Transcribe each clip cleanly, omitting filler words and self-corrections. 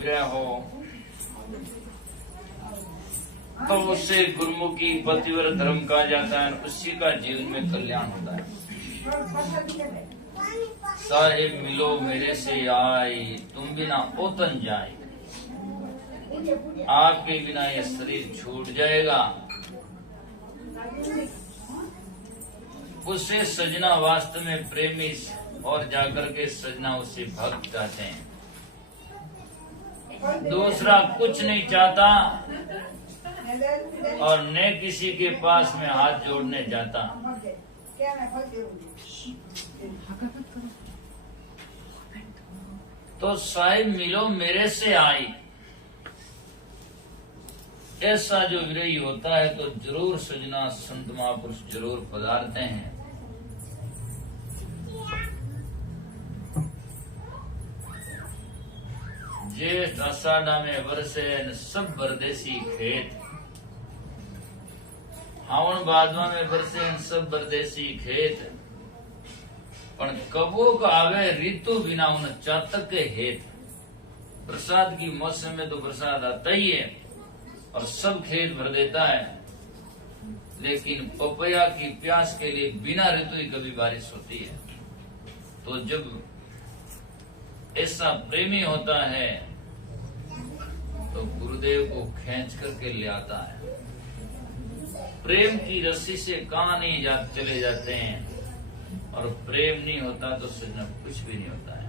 विरह हो तो उससे गुरुमुखी पतिव्रत धर्म कहा जाता है, उसी का जीवन में कल्याण होता है। साहेब मिलो मेरे से आई, तुम बिना ओतन जाए, आपके बिना यह शरीर छूट जाएगा। उससे सजना वास्तव में प्रेमी और जाकर के सजना उससे भक्त चाहते हैं। दूसरा कुछ नहीं चाहता और न किसी के पास में हाथ जोड़ने जाता। तो साहिब मिलो मेरे से आई, ऐसा जो विरही होता है तो जरूर सजना संत महापुरुष जरूर पधारते हैं। जेठ आषाढ़ा में बरसे सब परदेसी खेत, हावन भादवा में बरसे सब परदेसी खेत, पण कबो का आवे ऋतु बिना उन चातक के हेत। बरसात की मौसम में तो बरसात आता ही है और सब खेत भर देता है, लेकिन पपैया की प्यास के लिए बिना ऋतु ही कभी बारिश होती है। तो जब ऐसा प्रेमी होता है तो गुरुदेव को खींच करके ले आता है। प्रेम की रस्सी से कहां नहीं चले जाते हैं, और प्रेम नहीं होता तो सजना कुछ भी नहीं होता है।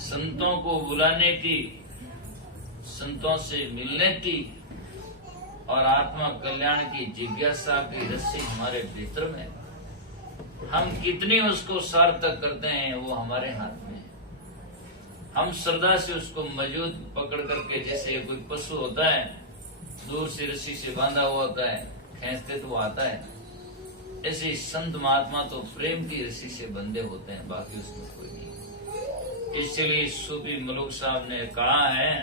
संतों को बुलाने की, संतों से मिलने की और आत्मा कल्याण की जिज्ञासा की रस्सी हमारे भीतर में, हम कितनी उसको सार्थक करते हैं वो हमारे हाथ में है। हम श्रद्धा से उसको मौजूद पकड़ करके, जैसे कोई पशु होता है दूर से रस्सी से बांधा हुआ होता है, खींचते तो वो आता है, ऐसे संत महात्मा तो प्रेम की रस्सी से बंधे होते हैं, बाकी उसमें कोई नहीं। इसलिए सूफी मलुक साहब ने कहा है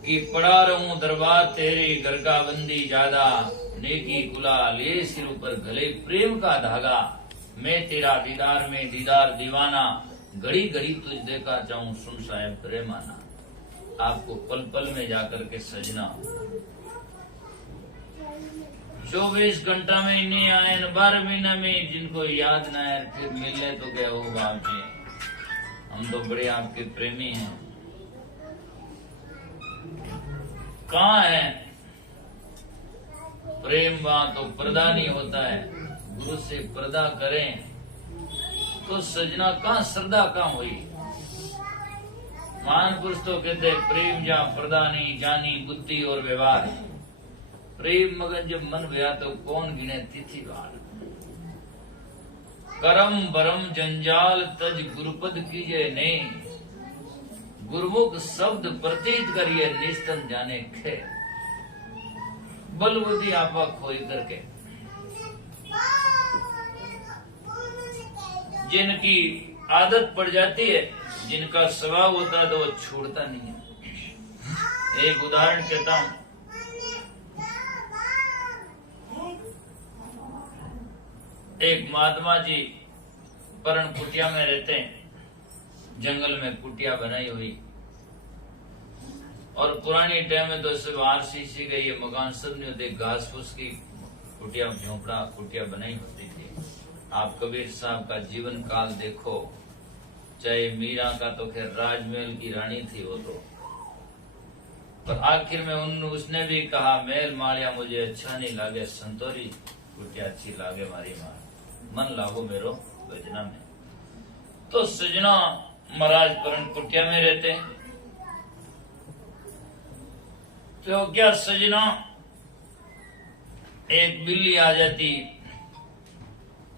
कि पड़ा रहूं दरबार तेरे, घर का बंदी ज्यादा, नेकी कुला ले सिर ऊपर गले प्रेम का धागा, मैं तेरा दीदार में दीदार दीवाना, घड़ी घड़ी तुझ देखा चाहूं सुन साहेब प्रेमाना। आपको पल पल में जाकर के सजना 24 घंटा में नहीं आए, 12 महीना में जिनको याद न है फिर मिलने तो गए हो बाप जी, हम तो बड़े आपके प्रेमी हैं। कहाँ है प्रेम? वहां तो पर्दा नहीं होता है। गुरु से पर्दा करें तो सजना कहाँ श्रद्धा कहाँ हुई। महान पुरुष तो कहते प्रेम जहाँ पर्दा नहीं, जानी बुद्धि और व्यवहार। प्रेम मगन जब मन भया तो कौन गिने तिथि वार। करम बरम जंजाल तज गुरुपद कीजिए नहीं, गुरुमुख शब्द प्रतीत करिए निस्तन जाने खे। बल बुद्धि आपा खोई करके जिनकी आदत पड़ जाती है, जिनका स्वभाव होता है तो वो छोड़ता नहीं है। एक उदाहरण कहता हूं, एक महात्मा जी परण कुटिया में रहते हैं, जंगल में कुटिया बनाई हुई, और पुरानी टाइम में तो सब आरसीसी का ये मकान सब नहीं होते, घास फूस की कुटिया झोंपड़ा कुटिया बनाई होती थी। आप कबीर साहब का जीवन काल देखो, चाहे मीरा का तो खैर राजमहल की रानी थी वो तो, पर आखिर में उसने भी कहा महल मालिया मुझे अच्छा नहीं लागे, संतोरी कुटिया अच्छी लागे मारी माँ, मन लागो मेरो भजना में। तो सजना महाराज परण कुटिया में रहते हैं, तो क्या सजना एक बिल्ली आ जाती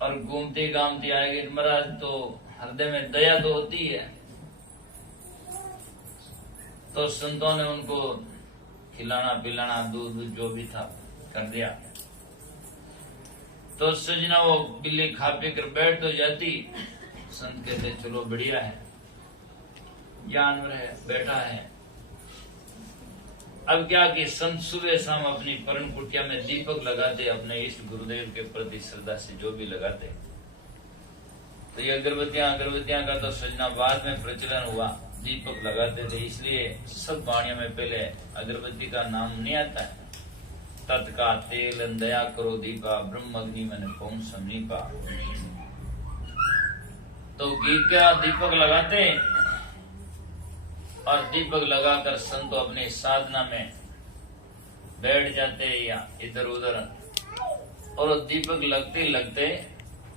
और घूमती घामती आएगी। महाराज तो हृदय में दया तो होती है, तो संतों ने उनको खिलाना पिलाना दूध जो भी था कर दिया। तो सजना वो बिल्ली खा पी कर बैठ तो जाती, संत कहते चलो बढ़िया है, जानवर है बैठा है। अब क्या कि संत सुबह शाम अपनी परण कुटिया में दीपक लगाते, अपने इष्ट गुरुदेव के प्रति श्रद्धा से जो भी लगाते। तो ये अगरबत्तियां का तो सजना बाद में प्रचलन हुआ, दीपक लगाते थे, इसलिए सब वाणियों में पहले अगरबत्ती का नाम नहीं आता है। तत्का तेल दया करो दीपा, ब्रह्म अग्नि मैंने कौन समीपा। तो घी का दीपक लगाते और दीपक लगाकर संत अपनी साधना में बैठ जाते या इधर उधर, और दीपक लगते लगते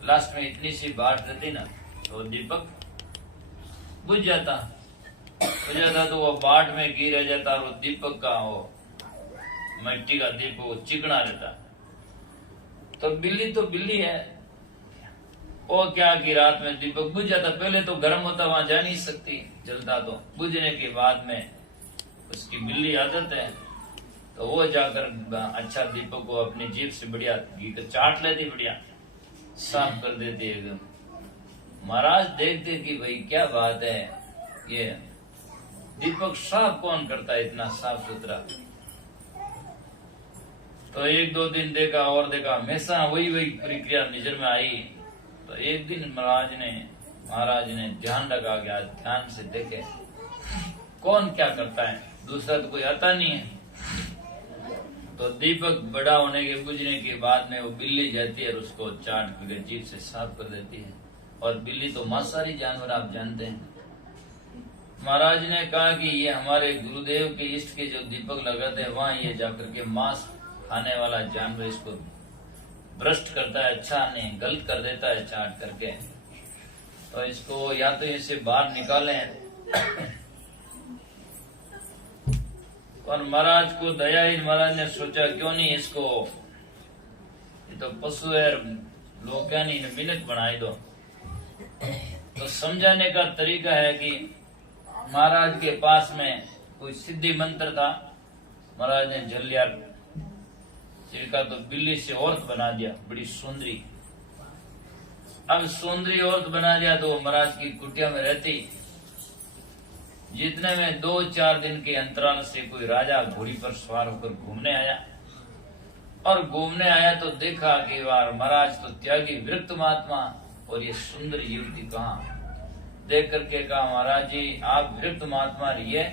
लास्ट में इतनी सी बात रहती ना, तो दीपक बुझ जाता तो वो बाट में घी रह जाता, और वो दीपक का वो मिट्टी का दीपक वो चिकना रहता। तो बिल्ली है, वो क्या कि रात में दीपक बुझ जाता। पहले तो गर्म होता, वहां जा नहीं सकती, जलता। तो बुझने के बाद में उसकी बिल्ली आदत है, तो वो जाकर अच्छा दीपक को अपनी जीभ से बढ़िया घी को चाट लेती, बढ़िया साफ कर देती एकदम। महाराज देखते कि भाई क्या बात है, ये दीपक साफ कौन करता है इतना साफ सुथरा। तो एक दो दिन देखा और देखा, हमेशा वही प्रक्रिया नजर में आई। तो एक दिन महाराज ने ध्यान लगा के ध्यान से देखे कौन क्या करता है, दूसरा तो कोई आता नहीं है। तो दीपक बड़ा होने के बुझने के बाद में वो बिल्ली जाती है और उसको चाट करके जीभ से साफ कर देती है। और बिल्ली तो मांसाहारी जानवर आप जानते हैं। महाराज ने कहा कि ये हमारे गुरुदेव के इष्ट के जो दीपक लगाते हैं, वहां ये जाकर के मांस खाने वाला जानवर इसको भ्रष्ट करता है, अच्छा नहीं गलत कर देता है चाट करके। तो इसको या तो इसे बाहर निकालें। और महाराज को दया ही, महाराज ने सोचा क्यों नहीं इसको, ये तो पशु है, लोग क्या नहीं मिनट बनाए दो। तो समझाने का तरीका है कि महाराज के पास में कोई सिद्धि मंत्र था, महाराज ने जल लिया छिड़का, तो बिल्ली से औरत बना दिया बड़ी सुंदरी। अब सुंदरी औरत बना दिया तो महाराज की कुटिया में रहती। जितने में 2-4 दिन के अंतराल से कोई राजा घोड़ी पर सवार होकर घूमने आया, और घूमने आया तो देखा कि वार महाराज तो त्यागी विरक्त महात्मा, और ये सुंदर युवती कहाँ। देख करके कहा, महाराज जी आप विरक्त महात्मा रहिए,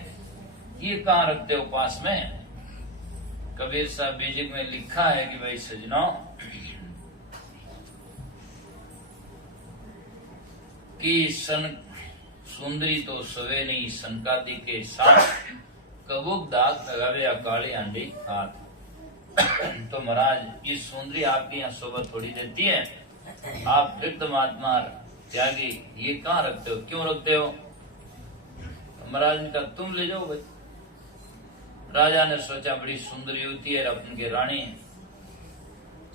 ये कहाँ रखते हो पास में। कबीर साहब बीजिक में लिखा है कि भाई सजनों, कि सन सुंदरी तो सवे नहीं संकादी के साथ, कबूक दाग लगावे अकाली अंडी हाथ। तो महाराज ये सुंदरी आपकी यहाँ शोभा थोड़ी देती है, आप विरक्त महात्मा त्यागी ये कहाँ रखते हो, क्यों रखते हो। तो महाराज ने कहा तुम ले जाओ भाई। राजा ने सोचा बड़ी सुंदर युवती है, अपन के रानी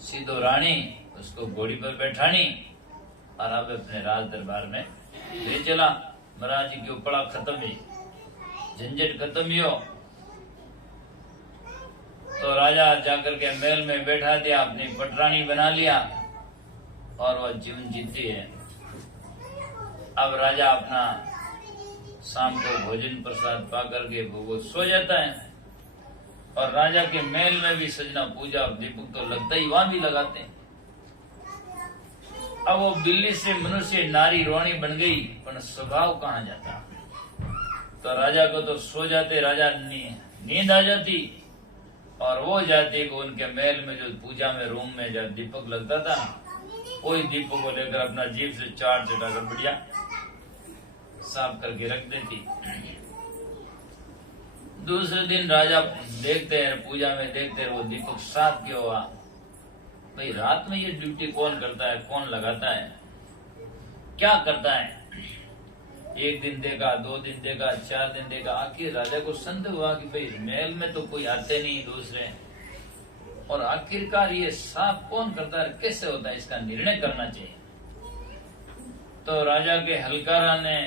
सीधो रानी, उसको घोड़ी पर बैठानी और अब अपने राज दरबार में ले चला। महाराज जी की उपड़ा खत्म ही, झंझट खत्म ही हो। तो राजा जाकर के महल में बैठा दिया, अपनी पटरानी बना लिया और वह जीवन जीती है। अब राजा अपना शाम को भोजन प्रसाद पा करके वो सो जाता है। और राजा के महल में भी सजना पूजा दीपक तो लगता ही, वहां भी लगाते हैं। अब वो बिल्ली से मनुष्य नारी रोणी बन गई, पर स्वभाव कहाँ जाता। तो राजा को तो सो जाते, राजा नींद आ जाती, और वो जाते को उनके महल में जो पूजा में रूम में जब दीपक लगता था, वही दीपक को लेकर अपना जीभ से चाट चटाकर बढ़िया साफ करके रख देती। दूसरे दिन राजा देखते हैं, पूजा में देखते हैं वो दीपक साफ क्यों हुआ। भाई रात में ये ड्यूटी कौन करता है, कौन लगाता है, क्या करता है। एक दिन देखा, 2 दिन देखा, 4 दिन देखा, आखिर राजा को संदेह हुआ कि भाई महल में तो कोई आते नहीं दूसरे, और आखिरकार ये साफ कौन करता है, कैसे होता है, इसका निर्णय करना चाहिए। तो राजा के हलकारा ने,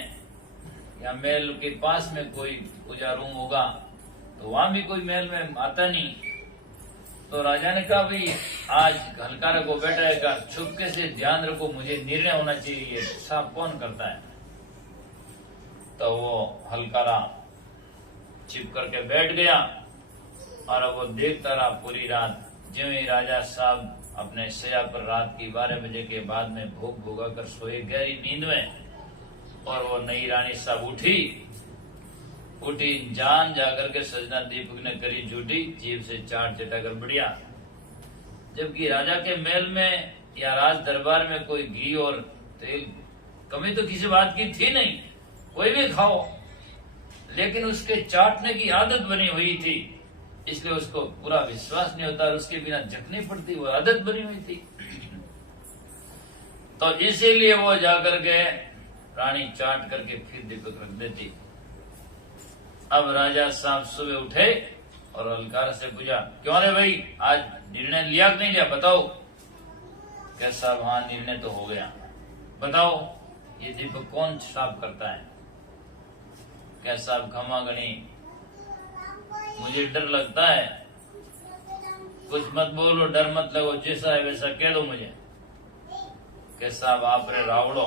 या महल के पास में कोई पूजा रूम होगा, तो वहां भी कोई महल में आता नहीं। तो राजा ने कहा भाई आज हलकारा को बैठा है, छुपके से ध्यान रखो, मुझे निर्णय होना चाहिए, साफ कौन करता है। तो वो हलकारा छिप करके बैठ गया, और अब वो देखता रहा पूरी रात। ज्यों ही राजा साहब अपने शैया पर रात की 12 बजे के बाद में भूख भूगा कर सोए गहरी नींद में, और वो नई रानी साहब उठी उठी जान जाकर के सजना दीपक ने करी झूठी, जीभ से चाट चटाकर बढ़िया। जबकि राजा के महल में या राज दरबार में कोई घी और तेल कमी तो किसी बात की थी नहीं, कोई भी खाओ, लेकिन उसके चाटने की आदत बनी हुई थी, इसलिए उसको पूरा विश्वास नहीं होता और उसके बिना झकनी पड़ती, वो आदत बनी हुई थी। तो इसीलिए वो जाकर के रानी चाट करके फिर दीपक रख देती। अब राजा साहब सुबह उठे और अलकार से पूछा, क्यों रे भाई, आज निर्णय लिया कि नहीं लिया, बताओ। कैसा, हाँ निर्णय तो हो गया, बताओ ये दीपक कौन श्राप करता है। कैसा, क्षमा गणी, मुझे डर लगता है, कुछ मत बोलो, डर मत लगो, जैसा है वैसा कह दो मुझे। कैसा, आप रे रावड़ो।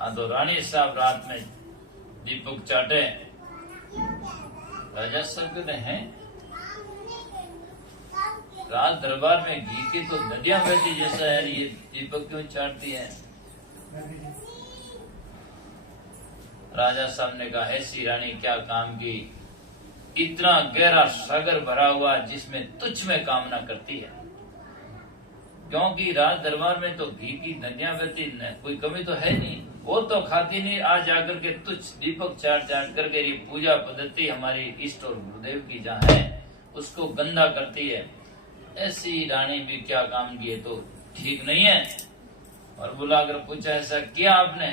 हाँ तो रानी साहब रात में दीपक चाटे। राजा साहब कहते हैं, राज दरबार में घी की तो नदियां बहती जैसा है, ये दीपक क्यों चाटती है। राजा साहब ने कहा, ऐसी रानी क्या काम की, इतना गहरा सागर भरा हुआ जिसमें तुच्छ में कामना करती है। क्योंकि राज दरबार में तो घी की नदियां बहती, कोई कमी तो है नहीं, वो तो खाती नहीं, आज जाकर के तुच्छ दीपक चाट चाट करके ये पूजा पद्धति हमारी इष्ट और गुरुदेव की जहाँ है उसको गंदा करती है। ऐसी रानी भी क्या काम की है, तो ठीक नहीं है। और बुलाकर पूछा, ऐसा किया आपने।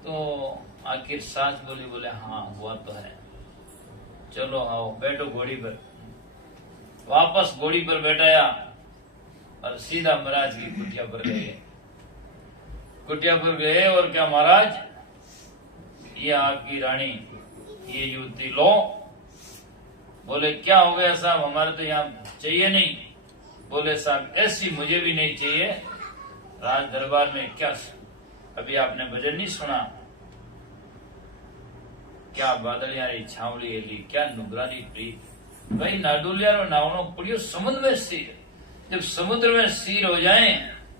तो आखिर सास बोली, बोले हाँ हुआ तो है, चलो आओ बैठो घोड़ी पर। वापस घोड़ी पर बैठाया और सीधा महाराज की कुटिया पर गए। कुटिया पर गए और क्या, महाराज ये आपकी रानी, ये युवती लो। बोले क्या हो गया साहब, हमारे तो यहाँ चाहिए नहीं। बोले साहब ऐसी मुझे भी नहीं चाहिए, राज दरबार में क्या, अभी आपने भजन नहीं सुना, क्या बादलियारी छावली एली, क्या नुगरानी प्रीत। भाई नाडुलियारो नावनो पुड़ियो समुद्र में सिर, जब समुद्र में सिर हो जाए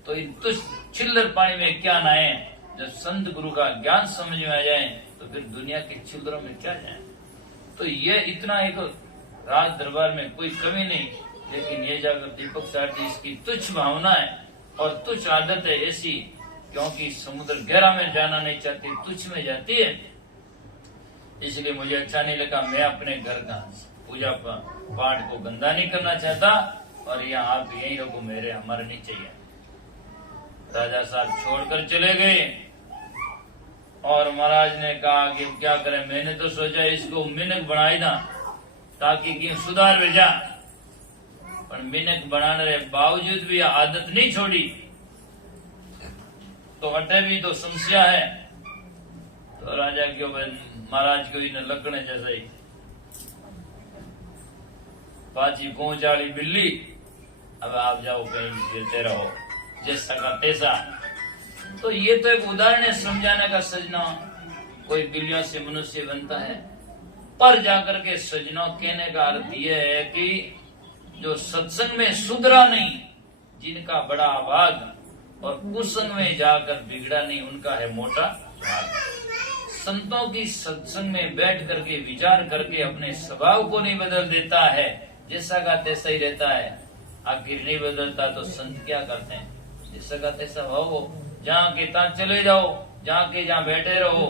तो इन तुच्छ चिल्लर पानी में क्या नहाए। जब संत गुरु का ज्ञान समझ में आ जाए तो फिर दुनिया के चिल्लरों में क्या जाए। तो ये इतना एक राज दरबार में कोई कमी नहीं, लेकिन ये जाकर दीपक चाटी इसकी तुच्छ भावना है और तुच्छ आदत है ऐसी, क्योंकि समुद्र गहरा में जाना नहीं चाहती, तुच्छ में जाती है, इसलिए मुझे अच्छा नहीं लगा। मैं अपने घर का पूजा पाठ को गंदा नहीं करना चाहता और यहाँ आप यही रखो, मेरे हमारे नहीं चाहिए। राजा साहब छोड़कर चले गए और महाराज ने कहा कि क्या करें, मैंने तो सोचा इसको मिनक बनाई ना ताकि क्यों सुधार भेजा, पर मिनक बनाने के बावजूद भी आदत नहीं छोड़ी, तो अटे भी तो समस्या है। तो राजा क्यों, महाराज को इन्हें लकड़े जैसा ही पाची पहुंच वाली बिल्ली, अब आप जाओ कहीं गिरते रहो, जैसा का तैसा। तो ये तो एक उदाहरण है समझाने का, सजना कोई बिल्लियों से मनुष्य बनता है। पर जाकर के सजनों कहने का अर्थ यह है कि जो सत्संग में सुधरा नहीं, जिनका बड़ा भाग, और कुसंग में जाकर बिगड़ा नहीं, उनका है मोटा भाग। संतों की सत्संग में बैठ करके विचार करके अपने स्वभाव को नहीं बदल देता है, जैसा का तैसा ही रहता है, आखिर नहीं बदलता तो संत क्या करते हैं, जैसा का तैसा हो, जहाँ के तहाँ चले जाओ, जहाँ के जहाँ बैठे रहो।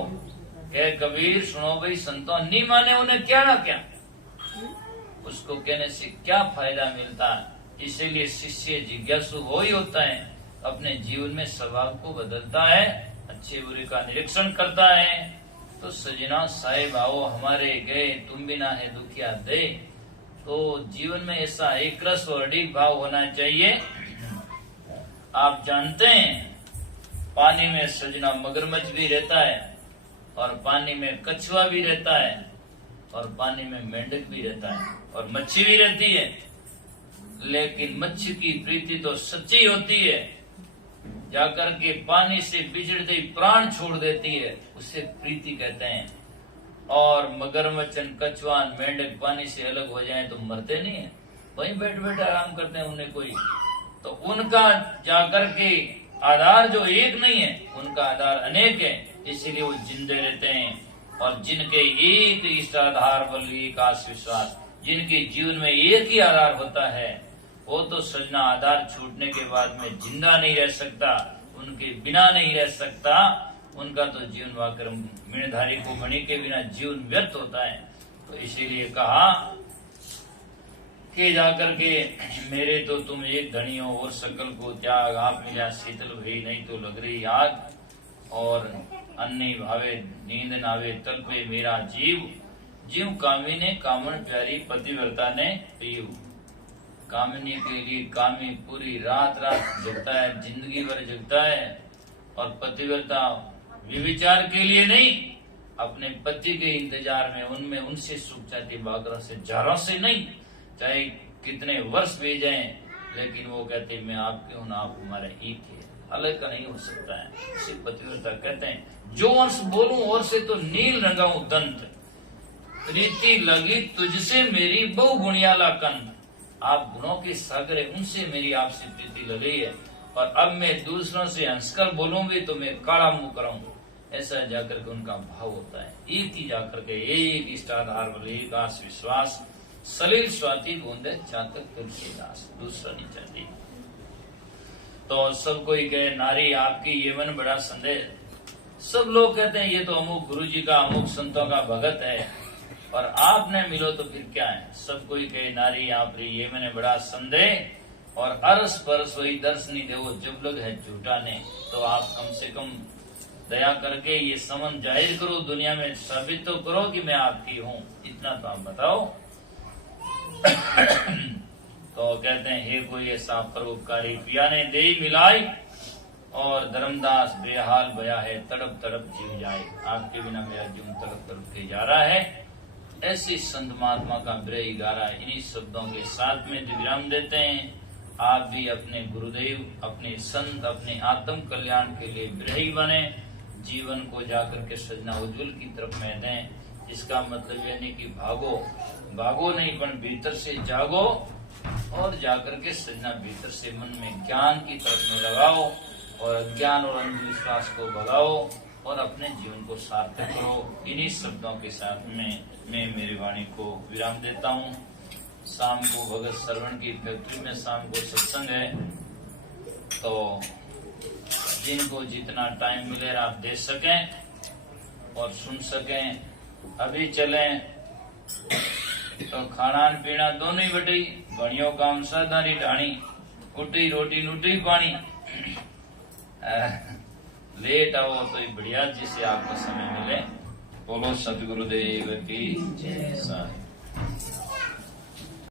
कह कबीर सुनो भाई, संतों नहीं माने उन्हें क्या ना क्या, उसको कहने से क्या फायदा मिलता है। इसीलिए शिष्य जिज्ञासु वो ही होता है, अपने जीवन में स्वभाव को बदलता है, अच्छे बुरे का निरीक्षण करता है। तो सजना साहेब आओ हमारे गए, तुम बिना है दुखिया दे। तो जीवन में ऐसा एक रस और अडिग भाव होना चाहिए। आप जानते हैं पानी में सजना मगरमच्छ भी रहता है, और पानी में कछुआ भी रहता है, और पानी में मेंढक भी रहता है, और मच्छी भी रहती है। लेकिन मच्छी की प्रीति तो सच्ची होती है, जाकर के पानी से बिछड़ते ही प्राण छोड़ देती है, उसे प्रीति कहते हैं। और मगरमच्छ, कछुआ, मेंढक पानी से अलग हो जाएं तो मरते नहीं है, वहीं बैठ बैठ आराम करते हैं, उन्हें कोई तो उनका जाकर के आधार जो एक नहीं है, उनका आधार अनेक है, इसीलिए वो जिंदे रहते हैं। और जिनके एक इष्ट आधार बल एक आस विश्वास, जिनके जीवन में एक ही आधार होता है, वो तो सजना आधार छूटने के बाद में जिंदा नहीं रह सकता, उनके बिना नहीं रह सकता। उनका तो जीवन वाकर मीणधारी को मणि के बिना जीवन व्यर्थ होता है। तो इसीलिए कहा कि जाकर के मेरे तो तुम एक धनी हो और सकल को त्याग, आप मिला शीतल भई नहीं तो लग रही आग। और अन्नी भावे नींद नावे तल पे मेरा जीव, जीव कामिनी कामन प्यारी पतिव्रता ने पीव। कामिनी के लिए कामी पूरी रात रात जगता है, जिंदगी भर जगता है। और पतिव्रता विविचार के लिए नहीं, अपने पति के इंतजार में उनमें उनसे सुख चाहती, बागरों से जारों से नहीं, चाहे कितने वर्ष बीत जाएं, लेकिन वो कहते मैं आपके हूं, आप हमारे एक है, अलग का नहीं हो सकता है। इसे पतिव्रता कहते हैं। जो अंश बोलूं और से तो नील रंगाऊं दंत, प्रीति लगी तुझसे मेरी बहु गुणियाला कंत। आप गुणों के सागर है, उनसे मेरी आपसे प्रीति लगी है, और अब मैं दूसरों से हंसकर बोलूंगी तो मैं काला मुंह कराऊंगा। ऐसा जाकर के उनका भाव होता है। एक ही जाकर के एक इष्ट आधार बल एक आस विश्वास, सलील स्वाति बूंदे चातक तुलसीदास, दूसरा नहीं चाहती। तो सब कोई कहे नारी आपकी ये मन बड़ा संदेह। सब लोग कहते हैं ये तो अमुक गुरु जी का अमुक संतों का भगत है, और आपने मिलो तो फिर क्या है। सब कोई कहे नारी आप री ये मैंने बड़ा संदेह, और अरस परस वही दर्शनी देवो जब लोग है झूठा ने। तो आप कम से कम दया करके ये समन जाहिर करो, दुनिया में साबित तो करो कि मैं आपकी हूँ, इतना तो आप बताओ। तो कहते हैं हे कोई ऐसा परोपकारी पिया ने दे मिलाई, और धर्मदास बेहाल बया है तड़प तड़प जीव जाए। आपके बिना मेरा जीवन तड़प तड़प के जा रहा है। ऐसी संत महात्मा का विरही गारा इन्हीं शब्दों के साथ में विराम देते हैं। आप भी अपने गुरुदेव, अपने संत, अपने आत्म कल्याण के लिए विरही बने, जीवन को जाकर के सजना उज्जवल की तरफ में दें। इसका मतलब यह नहीं कि भागो, भागो नहीं, पर भीतर से जागो, और जाकर के सजना भीतर से मन में ज्ञान की तरफ में लगाओ, और अज्ञान और अंधविश्वास को भगाओ, और अपने जीवन को सार्थक करो। इन्हीं शब्दों के साथ में मैं मेरी वाणी को विराम देता हूँ। शाम को भगत श्रवण की फैक्ट्री में शाम को सत्संग है, तो जिनको जितना टाइम मिले आप दे सकें और सुन सकें। अभी चलें तो खाना पीना दोनों ही बटी, बणियों काम साधारी ढाणी, कुटी रोटी नुटी पानी। लेट आओ तो बढ़िया, जिससे आपको समय मिले। बोलो सतगुरुदेव की जय।